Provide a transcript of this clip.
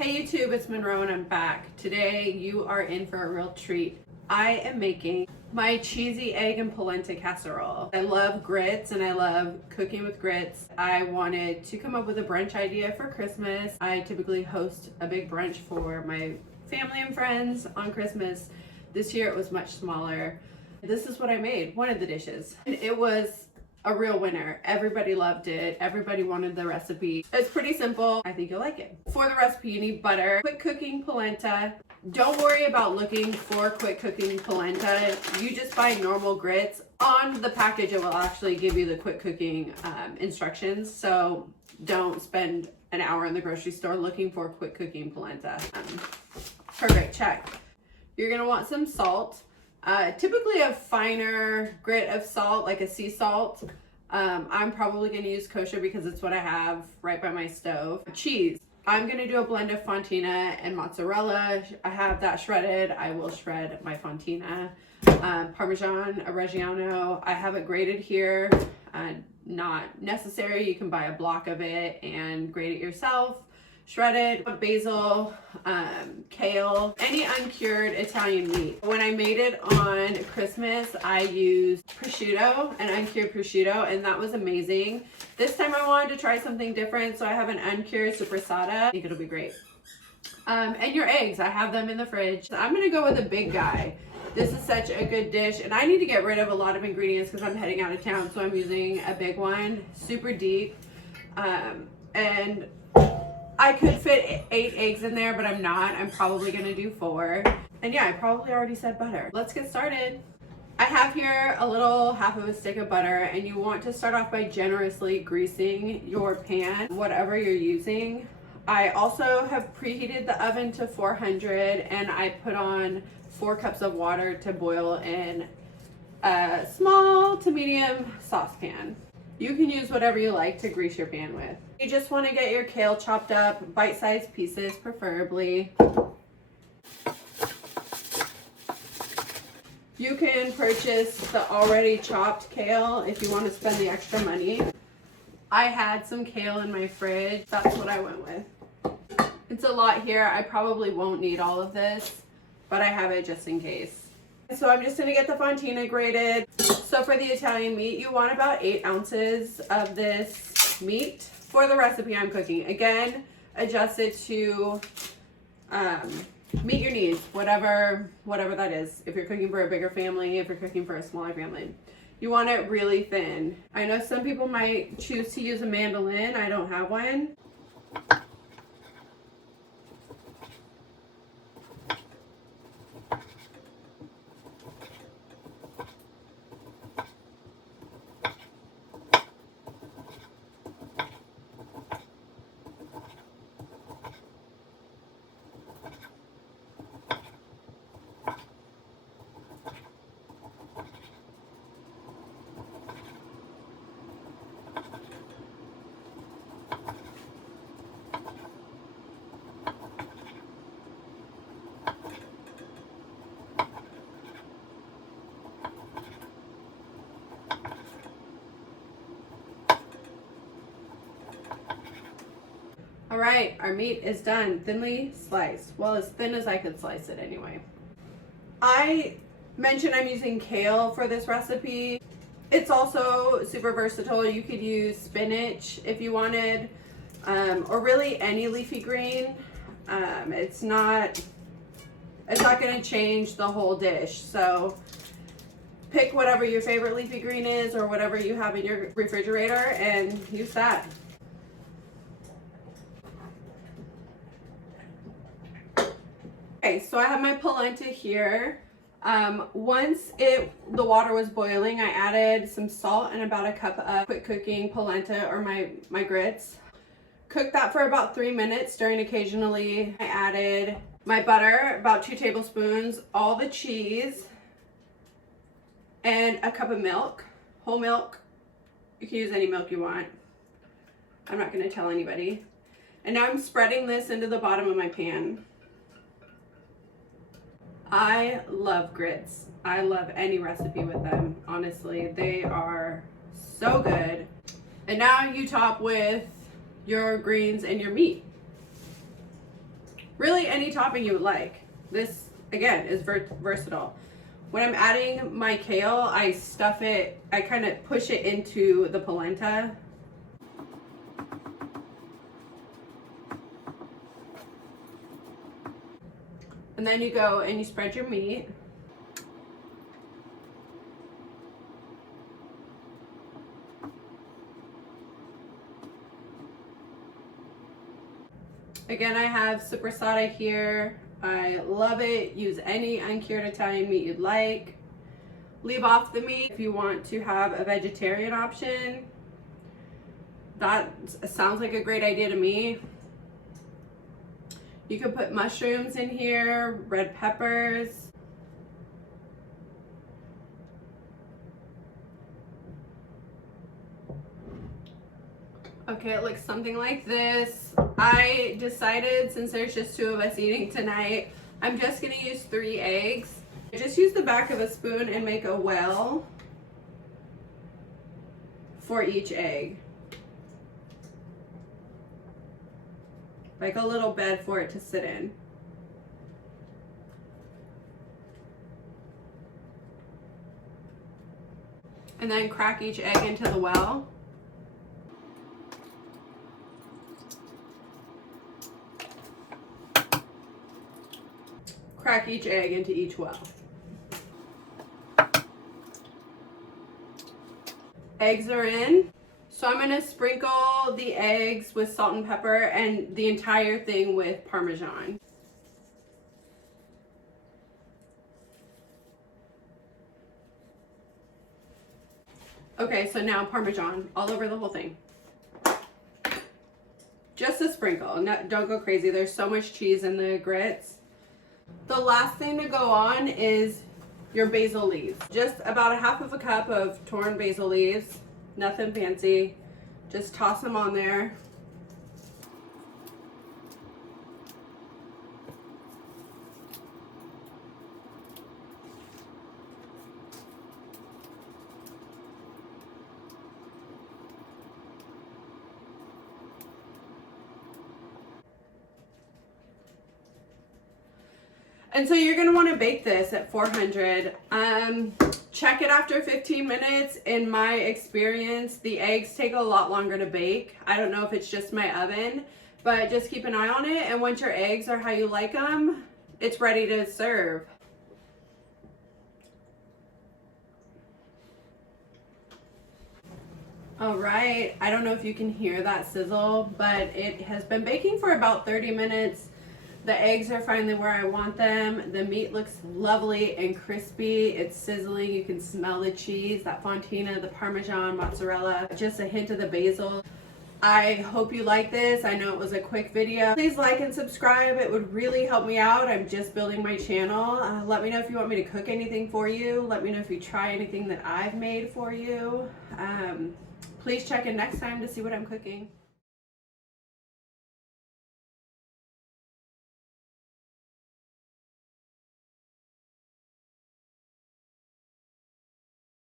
Hey YouTube, it's Monroe and I'm back. Today you are in for a real treat. I am making my cheesy egg and polenta casserole. I love grits and I love cooking with grits. I wanted to come up with a brunch idea for Christmas. I typically host a big brunch for my family and friends on Christmas. This year it was much smaller. This is what I made, one of the dishes. And it was a real winner. Everybody loved it. Everybody wanted the recipe. It's pretty simple. I think you'll like it. For the recipe, you need butter, quick cooking polenta. Don't worry about looking for quick cooking polenta. You just buy normal grits. On the package, it will actually give you the quick cooking instructions. So don't spend an hour in the grocery store looking for quick cooking polenta. Perfect, check. You're gonna want some salt. Typically a finer grit of salt, like a sea salt. I'm probably going to use kosher because it's what I have right by my stove. Cheese. I'm going to do a blend of fontina and mozzarella. I have that shredded. I will shred my fontina. Parmesan, a Reggiano. I have it grated here. Not necessary. You can buy a block of it and grate it yourself. Shredded basil, kale, any uncured Italian meat. When I made it on Christmas, I used prosciutto, an uncured prosciutto, and that was amazing. This time I wanted to try something different, so I have an uncured supersada. I think it'll be great. And your eggs, I have them in the fridge. I'm gonna go with a big guy. This is such a good dish, and I need to get rid of a lot of ingredients because I'm heading out of town, so I'm using a big one, super deep, and I could fit 8 eggs in there, but I'm not. I'm probably gonna do 4. And yeah, I probably already said butter. Let's get started. I have here a little half of a stick of butter, and you want to start off by generously greasing your pan, whatever you're using. I also have preheated the oven to 400, and I put on 4 cups of water to boil in a small to medium saucepan. You can use whatever you like to grease your pan with. You just want to get your kale chopped up, bite-sized pieces preferably. You can purchase the already chopped kale if you want to spend the extra money. I had some kale in my fridge. That's what I went with. It's a lot here. I probably won't need all of this, but I have it just in case. So I'm just gonna get the fontina grated. So for the Italian meat, you want about 8 ounces of this meat for the recipe I'm cooking. Again, adjust it to meet your needs, whatever that is. If you're cooking for a bigger family, if you're cooking for a smaller family. You want it really thin. I know some people might choose to use a mandolin. I don't have one. All right, our meat is done, thinly sliced. Well, as thin as I could slice it anyway. I mentioned I'm using kale for this recipe. It's also super versatile. You could use spinach if you wanted, or really any leafy green. It's not gonna change the whole dish. So pick whatever your favorite leafy green is or whatever you have in your refrigerator and use that. Okay, so I have my polenta here. Once the water was boiling, I added some salt and about a cup of quick cooking polenta or my grits. Cooked that for about 3 minutes, stirring occasionally. I added my butter, about 2 tablespoons, all the cheese, and a cup of milk, whole milk. You can use any milk you want. I'm not gonna tell anybody. And now I'm spreading this into the bottom of my pan. I love grits. I love any recipe with them, honestly. They are so good. And now you top with your greens and your meat. really any topping you would like. This, again, is versatile. When I'm adding my kale, I stuff it, I kind of push it into the polenta. And then you go and you spread your meat. Again, I have sopressata here. I love it. Use any uncured Italian meat you'd like. Leave off the meat if you want to have a vegetarian option. That sounds like a great idea to me. You could put mushrooms in here, red peppers. Okay, it looks something like this. I decided, since there's just 2 of us eating tonight, I'm just gonna use 3 eggs. Just use the back of a spoon and make a well for each egg. Like a little bed for it to sit in. And then crack each egg into the well. Crack each egg into each well. Eggs are in. So I'm gonna sprinkle the eggs with salt and pepper and the entire thing with Parmesan. Okay, so now Parmesan all over the whole thing. Just a sprinkle, don't go crazy. There's so much cheese in the grits. The last thing to go on is your basil leaves. Just about 1/2 cup of torn basil leaves. Nothing fancy. Just toss them on there. And so you're gonna wanna bake this at 400. Check it after 15 minutes. In my experience, the eggs take a lot longer to bake. I don't know if it's just my oven, but just keep an eye on it. And once your eggs are how you like them, it's ready to serve. All right, I don't know if you can hear that sizzle, but it has been baking for about 30 minutes. The eggs are finally where I want them. The meat looks lovely and crispy. It's sizzling. You can smell the cheese, that fontina, the Parmesan, mozzarella, just a hint of the basil. I hope you like this. I know it was a quick video. Please like and subscribe. It would really help me out. I'm just building my channel. Let me know if you want me to cook anything for you. Let me know if you try anything that I've made for you. Please check in next time to see what I'm cooking.